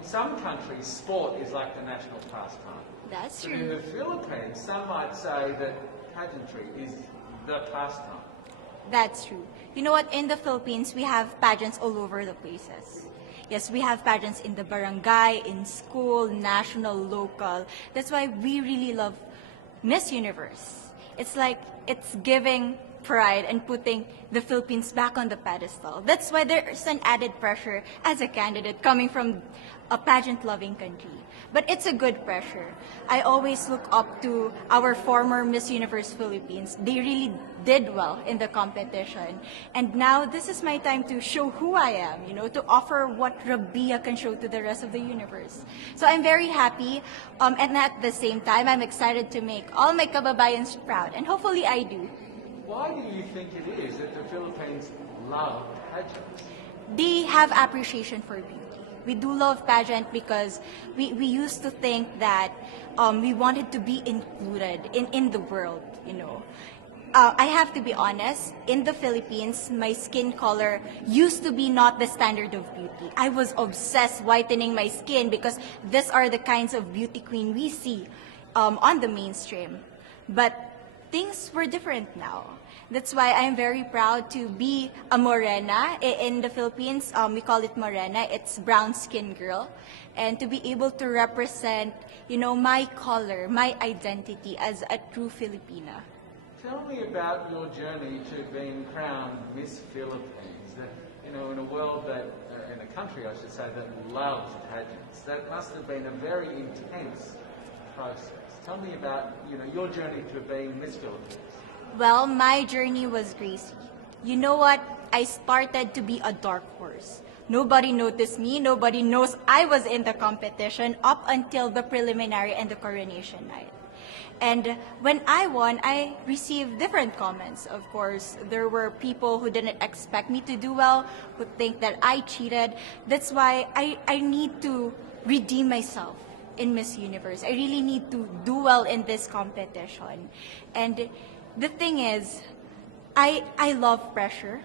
in some countries, sport is like the national pastime. That's But in true. the Philippines, some might say that pageantry is the pastime. That's true. You know what? In the Philippines, we have pageants all over the places. Yes, we have pageants in the barangay, in school, national, local. That's why we really love Miss Universe. It's like it's giving pride and putting the Philippines back on the pedestal. That's why there's an added pressure as a candidate coming from a pageant-loving country. But it's a good pressure. I always look up to our former Miss Universe Philippines. They really did well in the competition. And now this is my time to show who I am, to offer what RABIYA can show to the rest of the universe. So I'm very happy, and at the same time, I'm excited to make all my kababayans proud, and hopefully I do. Why do you think it is that the Philippines love pageants? They have appreciation for beauty. We do love pageant because we used to think that we wanted to be included in the world, I have to be honest, in the Philippines, my skin color used to be not the standard of beauty. I was obsessed whitening my skin because these are the kinds of beauty queen we see on the mainstream. But things were different now. That's why I'm very proud to be a morena. In the Philippines, we call it morena. It's brown skin girl. And to be able to represent, my color, my identity as a true Filipina. Tell me about your journey to being crowned Miss Philippines. That, in a world that, in a country, I should say, that loves pageants. That must have been a very intense process. Tell me about, your journey to being Miss Philippines. Well, my journey was crazy. You know what? I started to be a dark horse. Nobody noticed me. Nobody knows I was in the competition up until the preliminary and the coronation night. And when I won, I received different comments. Of course, there were people who didn't expect me to do well, who think that I cheated. That's why I need to redeem myself in Miss Universe. I really need to do well in this competition. And the thing is, I love pressure.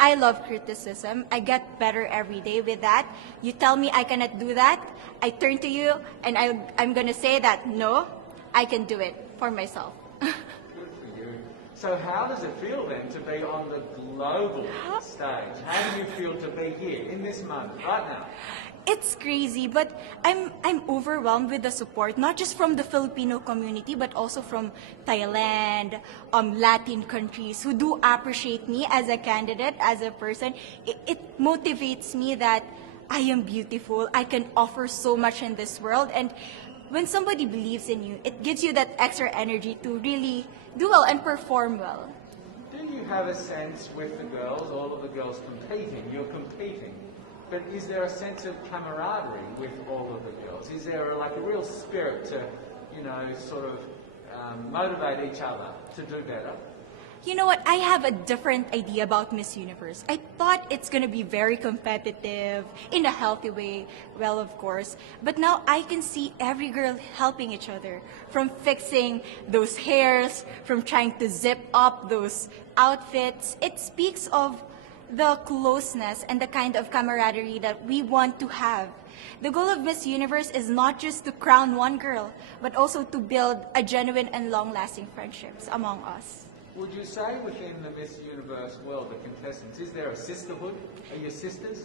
I love criticism. I get better every day with that. You tell me I cannot do that, I turn to you and I'm going to say that, no, I can do it for myself. Good for you. So how does it feel then to be on the global stage? How do you feel to be here in this moment, right now? It's crazy, but I'm overwhelmed with the support, not just from the Filipino community, but also from Thailand, Latin countries who do appreciate me as a candidate, as a person. It motivates me that I am beautiful, I can offer so much in this world, and when somebody believes in you, it gives you that extra energy to really do well and perform well. Do you have a sense with the girls, all of the girls competing, you're competing, but is there a sense of camaraderie with all of the girls? Is there a real spirit to, sort of motivate each other to do better? You know what? I have a different idea about Miss Universe. I thought it's going to be very competitive, in a healthy way, well, of course. But now I can see every girl helping each other, from fixing those hairs, from trying to zip up those outfits. It speaks of the closeness and the kind of camaraderie that we want to have. The goal of Miss Universe is not just to crown one girl, but also to build a genuine and long-lasting friendships among us. Would you say within the Miss Universe world, the contestants, is there a sisterhood? Are you sisters?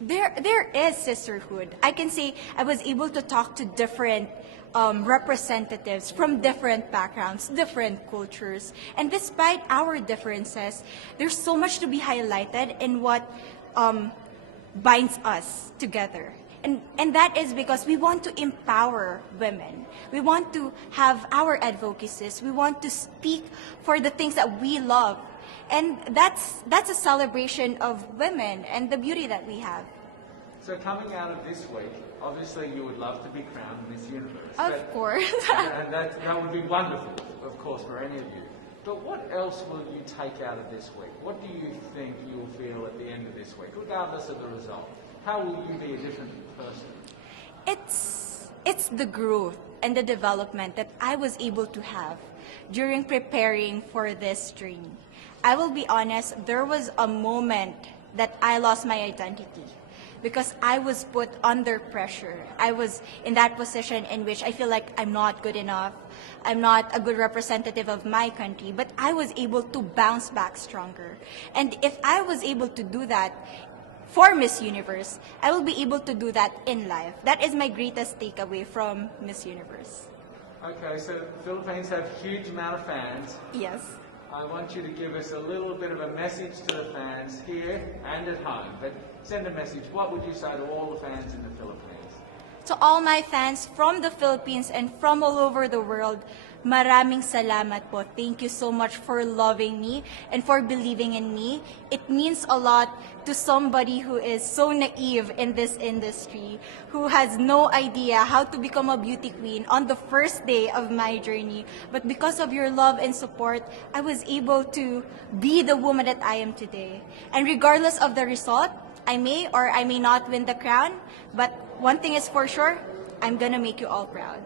There is sisterhood. I can say I was able to talk to different representatives from different backgrounds, different cultures. And despite our differences, there's so much to be highlighted in what binds us together. And that is because we want to empower women. We want to have our advocacies. We want to speak for the things that we love. And that's a celebration of women and the beauty that we have. So coming out of this week, obviously you would love to be crowned Miss Universe. Of course. And that would be wonderful, of course, for any of you. But what else will you take out of this week? What do you think you'll feel at the end of this week, regardless of the result? How will you be a different person? It's the growth and the development that I was able to have during preparing for this journey. I will be honest, there was a moment that I lost my identity. because I was put under pressure. I was in that position in which I feel like I'm not good enough. I'm not a good representative of my country, but I was able to bounce back stronger. And if I was able to do that for Miss Universe, I will be able to do that in life. That is my greatest takeaway from Miss Universe. Okay, so the Philippines have a huge amount of fans. Yes. I want you to give us a little bit of a message to the fans here and at home. But send a message. What would you say to all the fans in the Philippines? To all my fans from the Philippines and from all over the world, maraming salamat po. Thank you so much for loving me and for believing in me. It means a lot to somebody who is so naive in this industry, who has no idea how to become a beauty queen on the first day of my journey. But because of your love and support, I was able to be the woman that I am today. And regardless of the result, I may or I may not win the crown, but one thing is for sure, I'm gonna make you all proud.